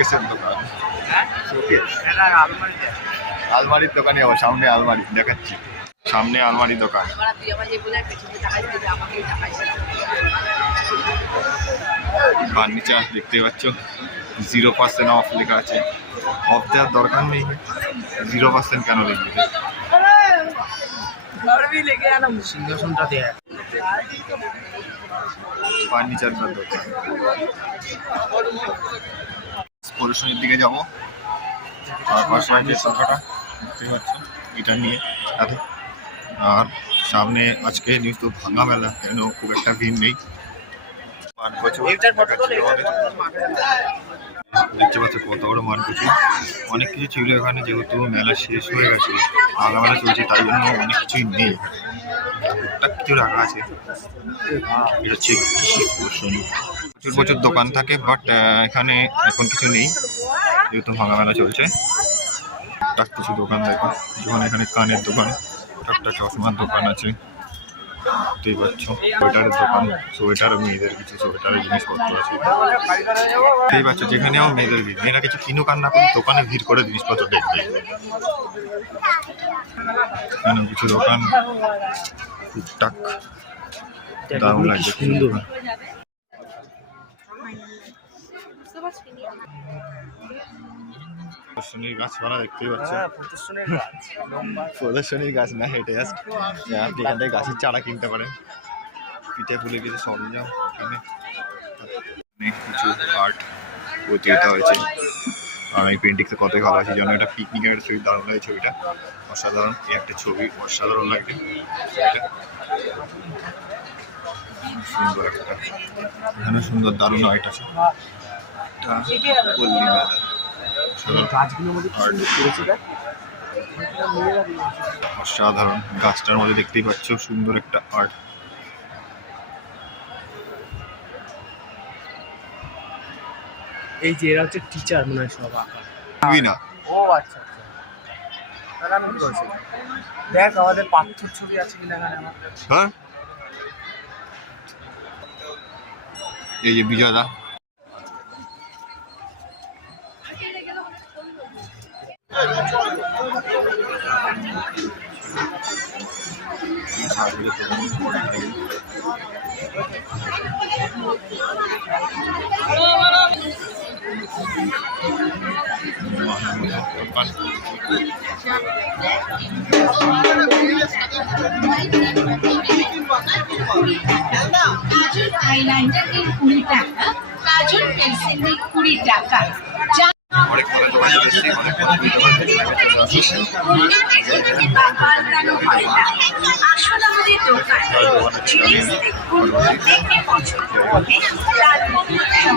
শোকেসের দোকান শোকেস আলমারির দোকানে যাব সামনে আলমারি দেখাচ্ছি। সামনে আলমারি দোকান। ফার্নিচার দেখতে পাচ্ছ? জিরো পার্সেন্ট অফ লেখা আছে। অফ দেওয়ার দরকার নেই। জিরো পার্সেন্ট কেন লিখবে? সিংহাসনটা দেয়। ফার্নিচার দোকান। প্রদর্শনীর দিকে যাব। আর পাশে আছে সংখ্যাটা দেখতে পাচ্ছ এটা নিয়ে সাথে আর সামনে আজকে যেহেতু ভাঙা মেলা কেন খুব একটা ভিড় নেই। দেখতে পাচ্ছ কত বড় মানকচু অনেক কিছু ছিল এখানে যেহেতু মেলা শেষ হয়ে গেছে ভাঙা মেলা চলছে তাই জন্য অনেক কিছুই নেই। টুকটাক কিছু রাখা আছে। এটা হচ্ছে কৃষি প্রদর্শনী। প্রচুর প্রচুর দোকান থাকে বাট এখানে এখন কিছু নেই, যেহেতু ভাঙা মেলা চলছে। টুকটাক কিছু দোকান দেখো যেমন এখানে কানের দোকান, একটা চশমার দোকান আছে, দেখতেই পাচ্ছ। সোয়েটারের দোকান, সোয়েটার, মেয়েদের কিছু সোয়েটারের জিনিসপত্র আছে। দেখতেই পাচ্ছ যেখানেও মেয়েদের ভিড়। মেয়েরা কিছু কিনুক আর না দোকানে ভিড় করে জিনিসপত্র দেখবে। এখানে কিছু দোকান, টুকটাক, দারুণ লাগছে সুন্দর। প্রদর্শনীর গাছপালা দেখতেই হ্যাঁ গাছ প্রদর্শনীর গাছ না হেঁটে জাস্ট আপনি এখান থেকে গাছের চারা কিনতে পারেন। পিঠে ফুলে কিছু সরঞ্জাম এখানে। অনেক কিছু আর্ট প্রতিযোগিতা হয়েছে। আর এই পেন্টিংটা কতই ভালো আছে যেন এটা পিকনিকের ছবি দারুণ লাগে ছবিটা। অসাধারণ। এই একটা ছবি অসাধারণ লাগছে ছবিটা। সুন্দর একটা। এখানে সুন্দর দারুণ আর্ট আছে। পল্লী মেলা গাছগুলোর মধ্যে কি করেছে দেখ? অসাধারণ। গাছটার মধ্যে দেখতেই পাচ্ছ সুন্দর একটা আর্ট এই যে এরা হচ্ছে টিচার মনে হয় সব আঁকা। না। ও আচ্ছা আচ্ছা। তাহলে আমি কি দেখ আমাদের পাথর ছবি আছে কিনা এখানে হ্যাঁ? এই যে বিজয় দা। কাজল কুড়ি টাকা কাজল পেন্সিল নিন কুড়ি টাকা অনেক আসল আমাদের দোকান। জিনিস দেখুন দেখে পছন্দ হবে করেন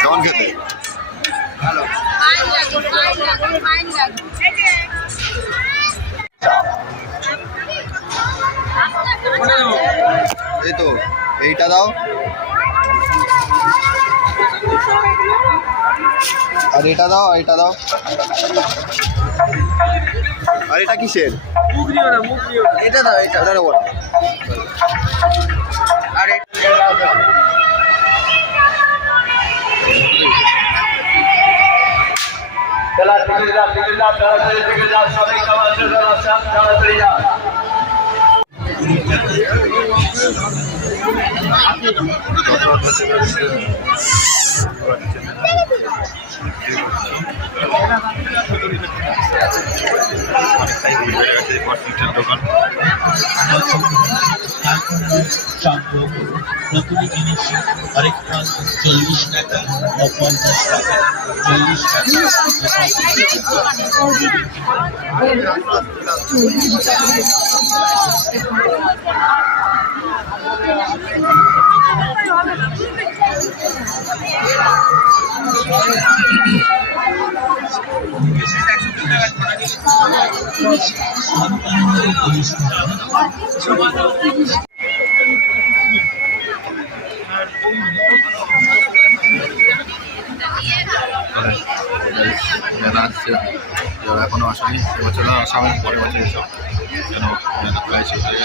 কেমন খেতে এই আর এটা দাও আর এটা দাও। আর এটা কিসের? দিও দিও এটা। দাও এটা ওপর আরে খেলা থেকে প্রতিটি জিনিস হরেক চল্লিশ টাকা ও পঞ্চাশ টাকা চল্লিশ টাকা পঞ্চাশ টাকা। এখনও আসেনি এবছর আসা হবে পরের বছর এসব মেলা প্রায় শেষ হয়ে